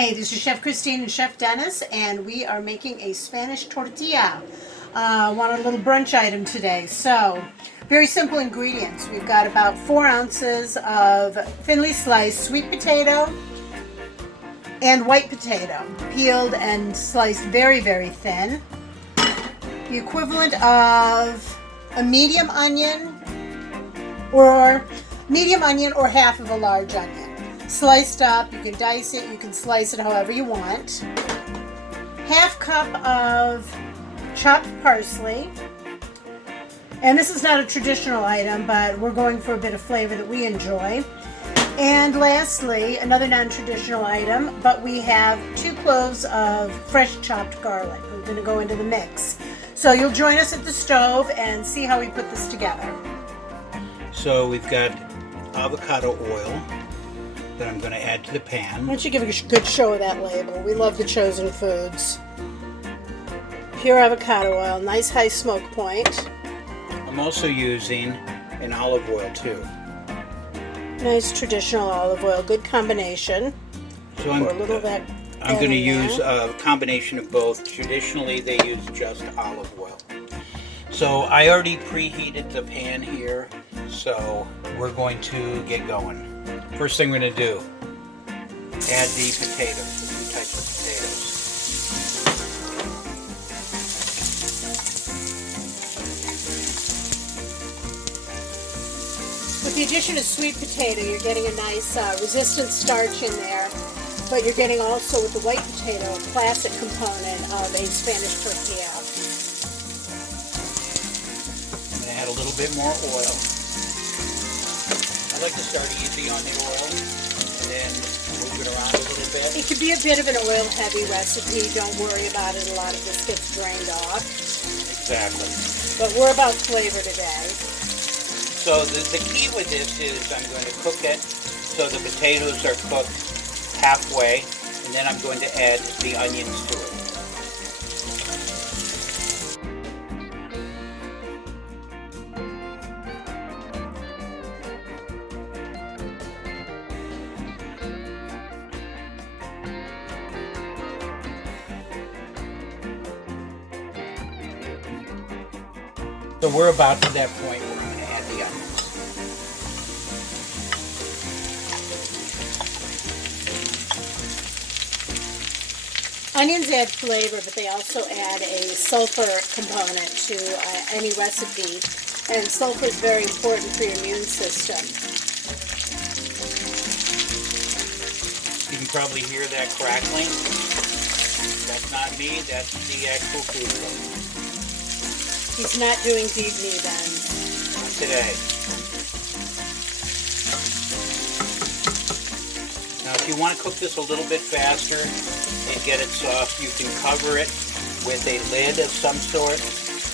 Hey, this is Chef Christine and Chef Dennis, and we are making a Spanish tortilla. Want a little brunch item today. So, very simple ingredients. We've got about 4 ounces of thinly sliced sweet potato and white potato, peeled and sliced very, very thin. The equivalent of a medium onion or half of a large onion. Sliced up, you can dice it, you can slice it however you want. Half cup of chopped parsley. And this is not a traditional item, but we're going for a bit of flavor that we enjoy. And lastly, another non-traditional item, but we have 2 cloves of fresh chopped garlic. We're going to go into the mix. So you'll join us at the stove and see how we put this together. So we've got avocado oil that I'm going to add to the pan. Why don't you give a good show of that label? We love the Chosen Foods. Pure avocado oil, nice high smoke point. I'm also using an olive oil too. Nice traditional olive oil, good combination. So I'm going to use a combination of both. Traditionally they use just olive oil. So I already preheated the pan here, so we're going to get going. First thing we're going to do, add the potatoes, the 2 types of potatoes. With the addition of sweet potato, you're getting a nice resistant starch in there, but you're getting also with the white potato a classic component of a Spanish tortilla. I'm going to add a little bit more oil. I like to start easy on the oil and then move it around a little bit. It could be a bit of an oil-heavy recipe. Don't worry about it. A lot of this gets drained off. Exactly. But we're about flavor today. So the key with this is I'm going to cook it so the potatoes are cooked halfway, and then I'm going to add the onions to it. So we're about to that point where I'm going to add the onions. Onions add flavor, but they also add a sulfur component to any recipe, and sulfur is very important for your immune system. You can probably hear that crackling. That's not me, that's the actual food cook. He's not doing deep knee then. Not today. Now if you want to cook this a little bit faster and get it soft, you can cover it with a lid of some sort,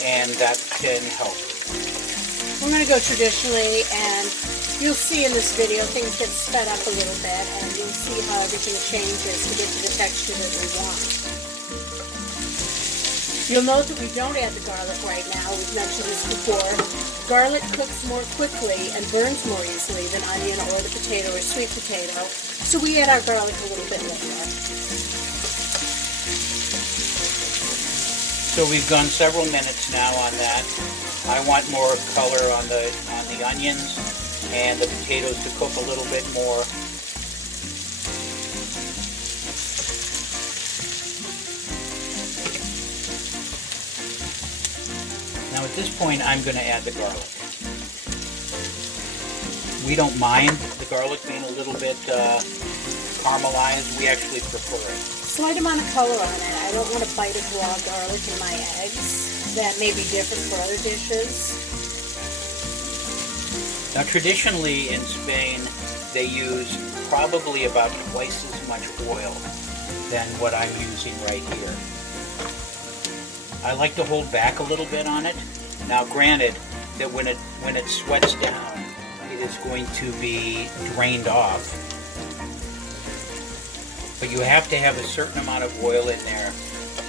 and that can help. We're going to go traditionally, and you'll see in this video things get sped up a little bit, and you'll see how everything changes to get to the texture that we want. You'll note that we don't add the garlic right now. We've mentioned this before. Garlic cooks more quickly and burns more easily than onion or the potato or sweet potato, so we add our garlic a little bit later. So we've gone several minutes now on that. I want more color on the onions and the potatoes to cook a little bit more. Now at this point I'm going to add the garlic. We don't mind the garlic being a little bit caramelized. We actually prefer it. Slight amount of color on it. I don't want a bite of raw garlic in my eggs. That may be different for other dishes. Now traditionally in Spain they use probably about twice as much oil than what I'm using right here. I like to hold back a little bit on it. Now granted that when it sweats down, it is going to be drained off. But you have to have a certain amount of oil in there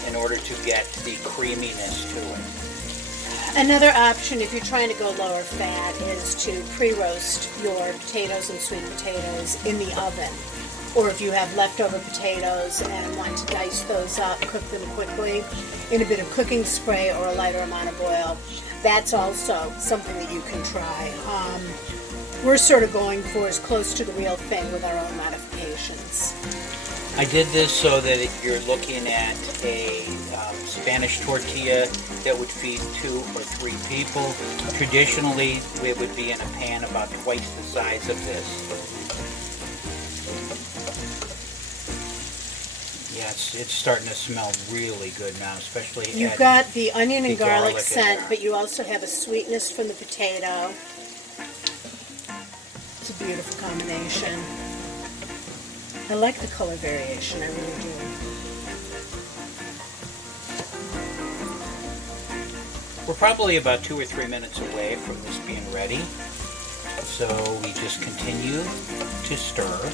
in order to get the creaminess to it. Another option, if you're trying to go lower fat, is to pre-roast your potatoes and sweet potatoes in the oven. Or if you have leftover potatoes and want to dice those up, cook them quickly in a bit of cooking spray or a lighter amount of oil, that's also something that you can try. We're sort of going for as close to the real thing with our own modifications. I did this so that you're looking at a Spanish tortilla that would feed 2 or 3 people. Traditionally, it would be in a pan about twice the size of this. Yeah, it's starting to smell really good now, especially You've got the onion and the garlic in scent, there. but you also have a sweetness from the potato. It's a beautiful combination. I like the color variation, I really do. We're probably about 2 or 3 minutes away from this being ready. So we just continue to stir.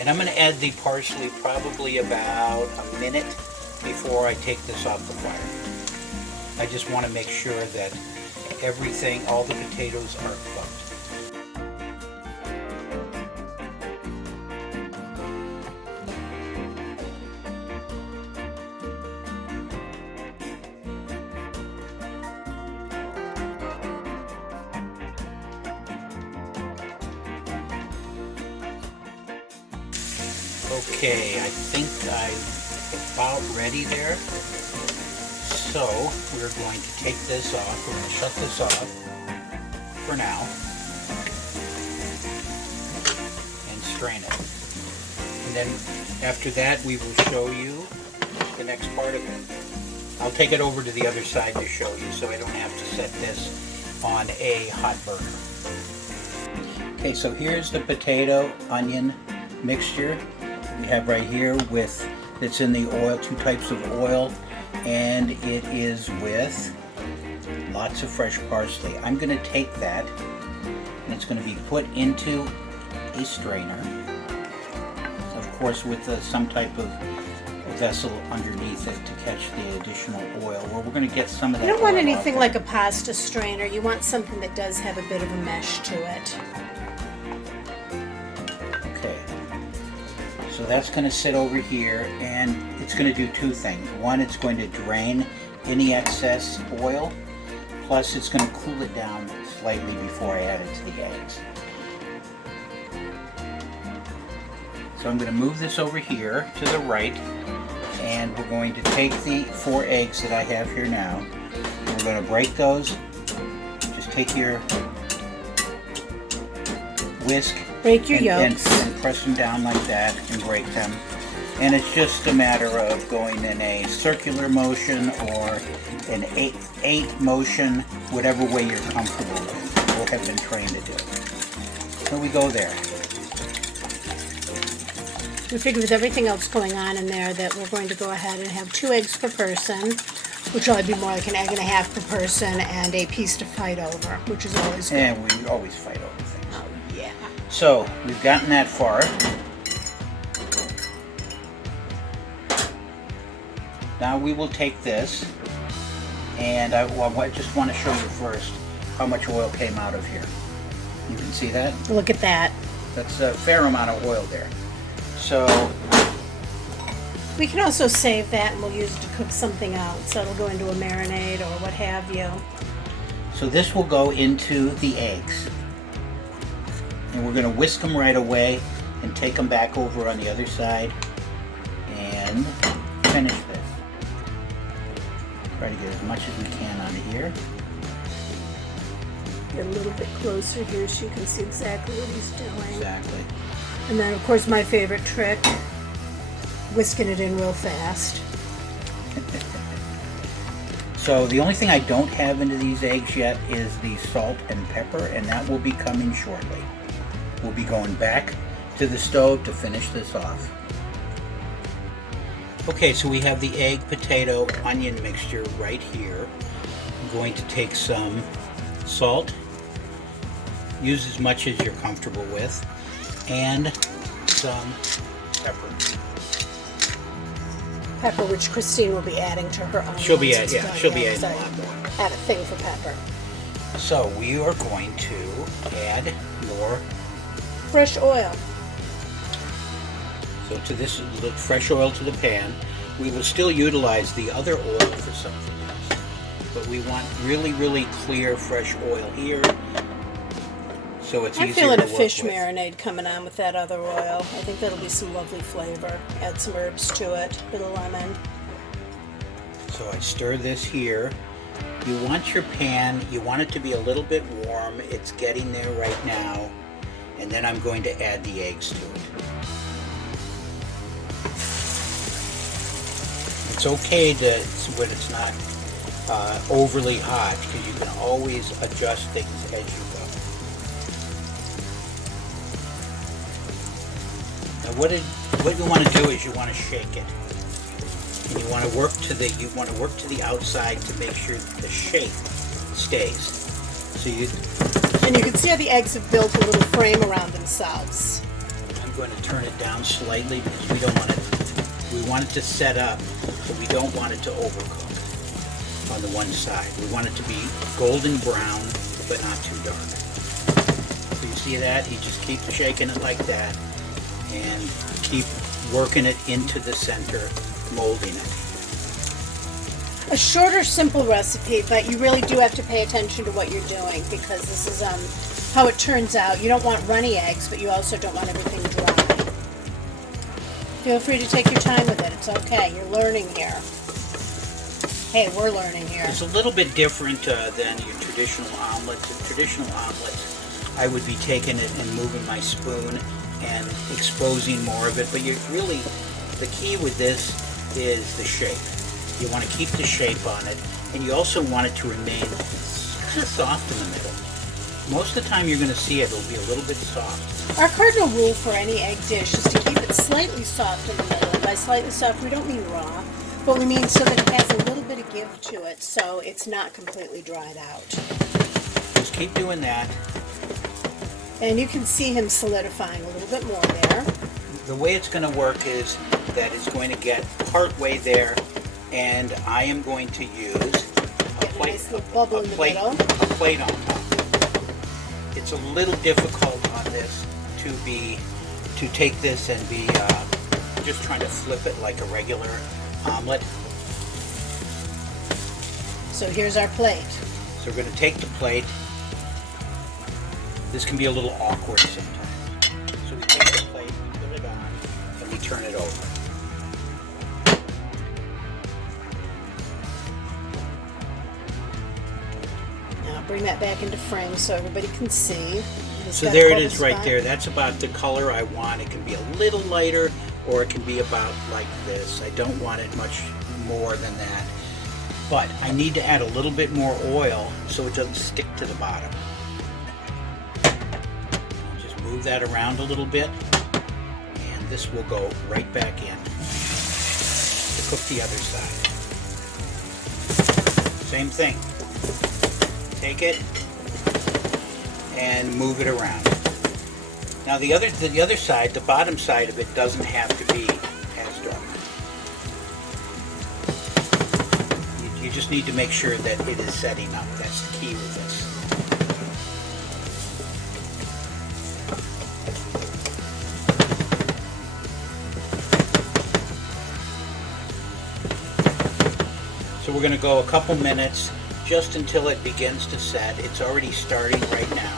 And I'm going to add the parsley probably about a minute before I take this off the fire. I just want to make sure that everything, all the potatoes are cooked. Okay, I think I'm about ready there. So we're going to take this off. We're going to shut this off for now and strain it. And then after that we will show you the next part of it. I'll take it over to the other side to show you so I don't have to set this on a hot burner. Okay, so here's the potato onion mixture we have right here with it's in the oil, 2 types of oil, and it is with lots of fresh parsley. I'm going to take that and it's going to be put into a strainer, of course with some type of vessel underneath it to catch the additional oil, where we're going to get some of that. You don't want oil anything off like a pasta strainer. You want something that does have a bit of a mesh to it. Okay, so that's going to sit over here, and it's going to do 2 things. One, it's going to drain any excess oil, plus it's going to cool it down slightly before I add it to the eggs. So I'm going to move this over here to the right, and we're going to take the 4 eggs that I have here now. We're going to break those. Just take your whisk, Break your and yolks. and press them down like that and break them. And it's just a matter of going in a circular motion or an 8 motion, whatever way you're comfortable with, or have been trained to do. So we go there. We figured with everything else going on in there that we're going to go ahead and have 2 eggs per person, which will be more like an egg and a half per person, and a piece to fight over, which is always good. And we always fight over things. Oh, yeah. So we've gotten that far. Now we will take this, and I just want to show you first how much oil came out of here. You can see that? Look at that. That's a fair amount of oil there. So We can also save that and we'll use it to cook something else. So it'll go into a marinade or what have you. So this will go into the eggs. And we're going to whisk them right away and take them back over on the other side and finish this. Try to get as much as we can out of here. Get a little bit closer here so you can see exactly what he's doing. Exactly. And then of course my favorite trick, whisking it in real fast. So the only thing I don't have into these eggs yet is the salt and pepper, and that will be coming shortly. We'll be going back to the stove to finish this off. Okay, so we have the egg, potato, onion mixture right here. I'm going to take some salt, use as much as you're comfortable with, and some pepper. pepper, which Christine will be adding to her own. She'll be once it's adding, yeah, done. she'll be Yeah, adding a so lot more. I had a thing for pepper. So we are going to add more. Fresh oil. So to this, the fresh oil to the pan. We will still utilize the other oil for something else, but we want really, really clear fresh oil here, so it's I'm easier feeling to a work fish with. marinade coming on with that other oil. I think that'll be some lovely flavor. Add some herbs to it, a bit of lemon. So I stir this here. You want your pan, you want it to be a little bit warm. It's getting there right now, and then I'm going to add the eggs to it. It's okay when it's not overly hot, because you can always adjust things as you go. Now what you want to do is you want to shake it, and you want to work to the outside to make sure the shape stays. So And you can see how the eggs have built a little frame around themselves. I'm going to turn it down slightly because we don't want it. We want it to set up, but we don't want it to overcook on the one side. We want it to be golden brown, but not too dark. So you see that? You just keep shaking it like that, and keep working it into the center, molding it. A shorter, simple recipe, but you really do have to pay attention to what you're doing, because this is how it turns out. You don't want runny eggs, but you also don't want everything dry. Feel free to take your time with it. It's okay. You're learning here. Hey, we're learning here. It's a little bit different than your traditional omelets. In traditional omelets, I would be taking it and moving my spoon and exposing more of it, but you're really, the key with this is the shape. You want to keep the shape on it, and you also want it to remain kind of soft in the middle. Most of the time you're going to see it'll be a little bit soft. Our cardinal rule for any egg dish is to keep it slightly soft in the middle. And by slightly soft, we don't mean raw, but we mean so that it has a little bit of give to it, so it's not completely dried out. Just keep doing that. And you can see him solidifying a little bit more there. The way it's going to work is that it's going to get part way there, and I am going to use a plate, nice little bubble in the middle. A plate on top. It's a little difficult on this to take this and be just trying to flip it like a regular omelet. So here's our plate. So we're going to take the plate. This can be a little awkward sometimes. So we take the plate, we put it on, and we turn it over. Now bring that back into frame so everybody can see. So there it is right there. That's about the color I want. It can be a little lighter, or it can be about like this. I don't want it much more than that. But I need to add a little bit more oil so it doesn't stick to the bottom. Just move that around a little bit, and this will go right back in to cook the other side. Same thing. Take it and move it around. Now the other side, the bottom side of it, doesn't have to be as dark. You just need to make sure that it is setting up. That's the key with this. So we're going to go a couple minutes just until it begins to set. It's already starting right now.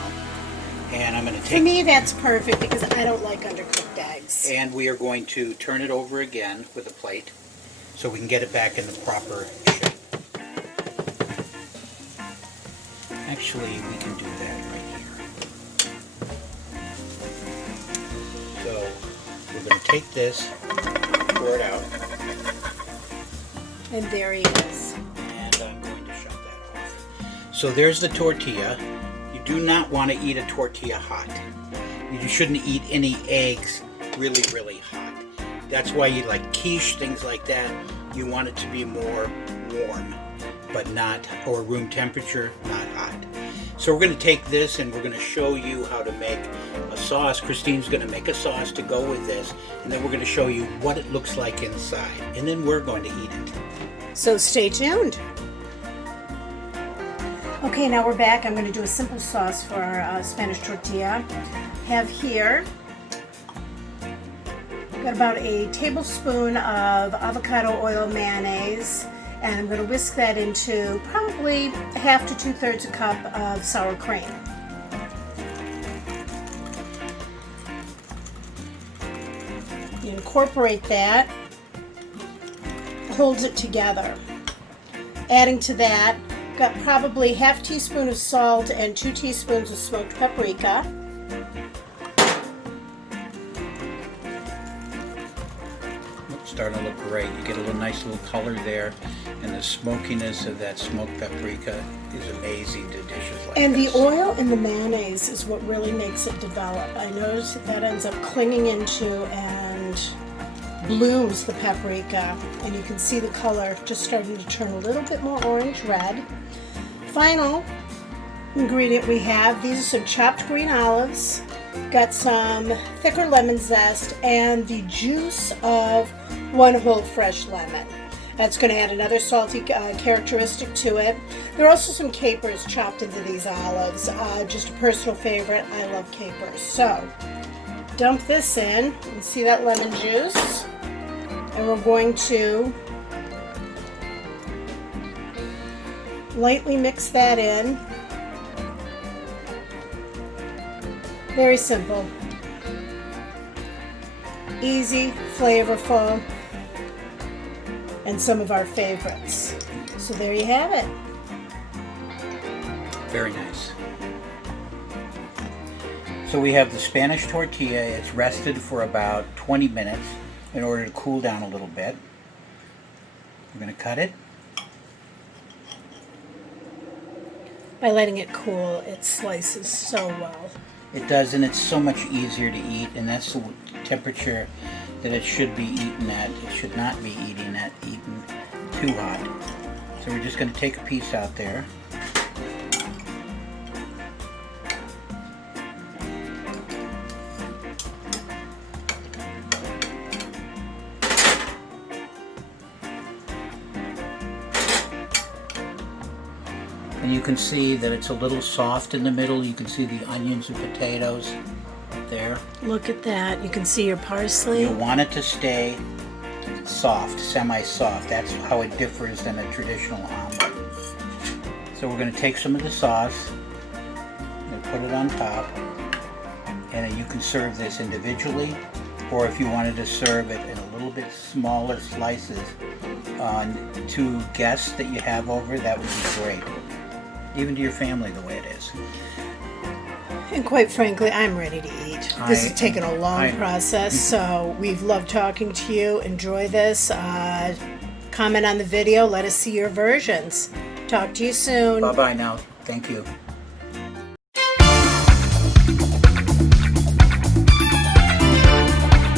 And I'm going to take... For me, that's perfect because I don't like undercooked eggs. And we are going to turn it over again with a plate so we can get it back in the proper shape. Actually, we can do that right here. So we're going to take this, pour it out. And there he is. And I'm going to shut that off. So there's the tortilla. You do not want to eat a tortilla hot. You shouldn't eat any eggs really, really hot. That's why you like quiche, things like that. You want it to be more warm, but not, or room temperature, not hot. So we're going to take this and we're going to show you how to make a sauce. Christine's going to make a sauce to go with this, and then we're going to show you what it looks like inside, and then we're going to eat it. So stay tuned. Okay, now we're back. I'm going to do a simple sauce for our Spanish tortilla. Have here, got about a tablespoon of avocado oil mayonnaise, and I'm going to whisk that into probably 1/2 to 2/3 a cup of sour cream. You incorporate that, holds it together. Adding to that, got probably 1/2 teaspoon of salt and 2 teaspoons of smoked paprika. It's starting to look great. You get a nice little color there, and the smokiness of that smoked paprika is amazing to dishes like And this. the oil in the mayonnaise is what really makes it develop. I notice that ends up clinging into and blooms the paprika, and you can see the color just starting to turn a little bit more orange red. Final ingredient we have, these are some chopped green olives, got some thicker lemon zest, and the juice of 1 whole fresh lemon. That's going to add another salty characteristic to it. There are also some capers chopped into these olives, just a personal favorite. I love capers. So dump this in, and see that lemon juice, and we're going to lightly mix that in. Very simple, easy, flavorful, and some of our favorites. So there you have it. Very nice. So we have the Spanish tortilla. It's rested for about 20 minutes in order to cool down a little bit. We're going to cut it. By letting it cool, it slices so well. It does, and it's so much easier to eat, and that's the temperature that it should be eaten at. It should not be eaten too hot. So we're just going to take a piece out there. And you can see that it's a little soft in the middle. You can see the onions and potatoes there. Look at that. You can see your parsley. You want it to stay soft, semi-soft. That's how it differs than a traditional omelet. So we're going to take some of the sauce and put it on top. And then you can serve this individually, or if you wanted to serve it in a little bit smaller slices to guests that you have over, that would be great. Even to your family, the way it is. And quite frankly, I'm ready to eat. This has taken a long process, so we've loved talking to you. Enjoy this. Comment on the video. Let us see your versions. Talk to you soon. Bye-bye now. Thank you.